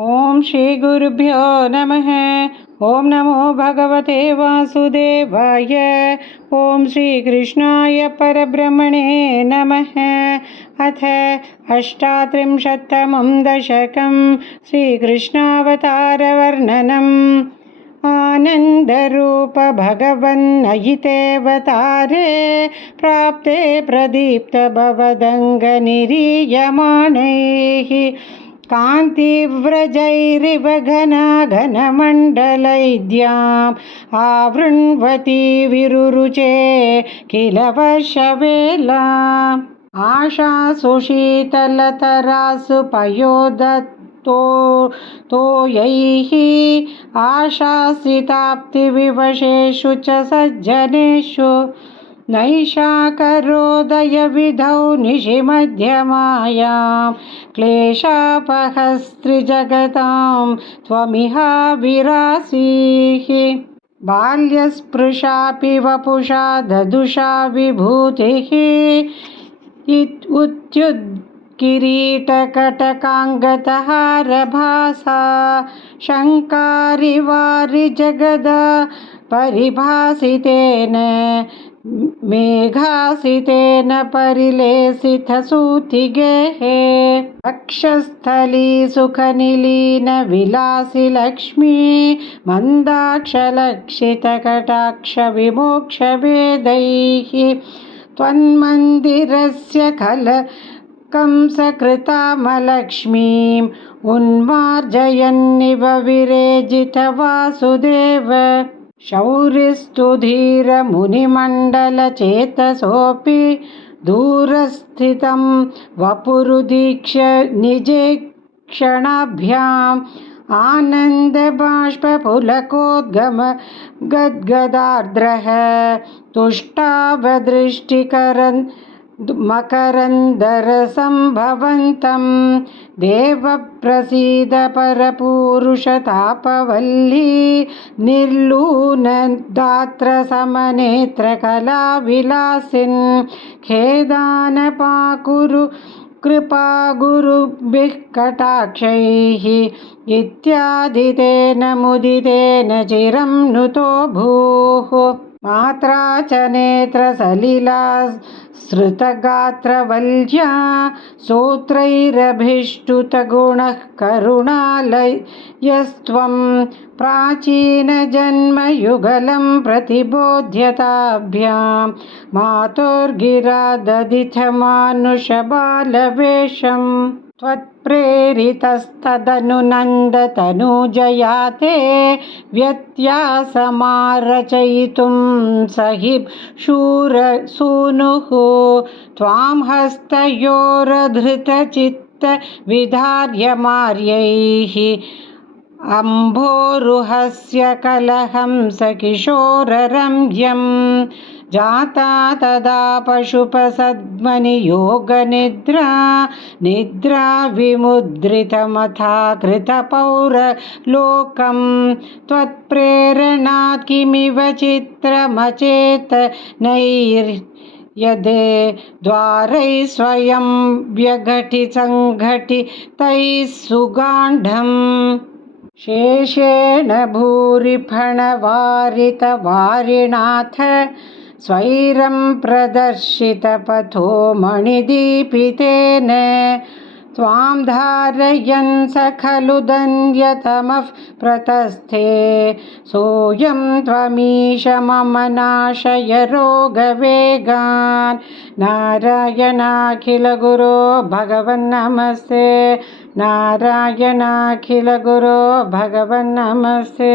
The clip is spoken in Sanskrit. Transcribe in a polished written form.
ओम श्री गुरुभ्यो नमः। ओम नमो भगवते वासुदेवाय। ओम श्री कृष्णाय परब्रह्मणे नमः। अथ अष्टात्रिंशत्तमं दशकं श्रीकृष्णावतारवर्णनम्। आनन्दरूप भगवन्नयितेऽवतारे प्राप्ते प्रदीप्तभवदङ्गनिरीयमाणैः कान्तिव्रजैरिव घनमण्डलैद्याम् आवृण्वती विरुरुचे किल वर्षवेला। आशासु शीतलतरासु पयोदत्तोयैः आशासिताप्तिविवशेषु च सज्जनेषु नैषाकरोदयविधौ निशिमध्यमायां क्लेशापहस्त्रिजगतां त्वमिहाविरासीः। बाल्यस्पृशापि वपुषा ददुषा विभूतिः उत्युत्किरीटकटकाङ्गतहारभासा शङ्कारिवारिजगदा परिभासितेन मेघासितेन परिलेसितसूतिगेः वक्षस्थली सुखनिलीनविलासि लक्ष्मी मन्दाक्षलक्षितकटाक्षविमोक्षभेदैः त्वन्मन्दिरस्य कंसकृतामलक्ष्मीम् उन्मार्जयन्निव विरेजितवासुदेव। शौरिस्तु धीरमुनिमण्डलचेतसोऽपि दूरस्थितं वपुरुदीक्ष्य निजेक्षणाभ्याम् आनन्दबाष्पपुलकोद्गम गद्गदार्द्रः तुष्टावदृष्टिकरन् मकरन्दरसम्भवन्तं देवप्रसीद परपूरुषतापवल्ली निर्लूनदात्रसमनेत्रकलाविलासिन् खेदानपाकुरु कृपागुरुभिः कटाक्षैः इत्यादितेन मुदितेन चिरं नुतो भूः। मात्रा च नेत्रसलिला श्रुतगात्रवल्या स्तोत्रैरभिष्टुतगुणः करुणालयस्त्वं प्राचीनजन्मयुगलं प्रतिबोध्यताभ्यां मातुर्गिरा ददिथमानुषबालवेषम् त्वत्प्रेरितस्तदनु नन्दतनूजया ते व्यत्यासमारचयितुं सहि शूरसूनुः त्वां हस्तयोरधृतचित्तविधार्यमार्यैः अम्भोरुहस्य कलहंसकिशोररम्यम् जाता तदा पशुपसद्मनियोगनिद्रा निद्रा विमुद्रितमथा कृतपौरलोकं त्वत्प्रेरणात् किमिव चित्रमचेतनैर्यदे द्वारैः स्वयं व्यघटिसङ्घटितैः सुगाढम् शेषेण भूरिफणवारितवारिणाथ स्वैरं प्रदर्शितपथो मणिदीपितेन त्वां धारयन् स खलु दन्यतमः प्रतस्थे सोऽयं त्वमीश मम नाशय रोगवेगान्। नारायणाखिलगुरो भगवन्नमस्ते। नारायणाखिलगुरो भगवन्नमस्ते।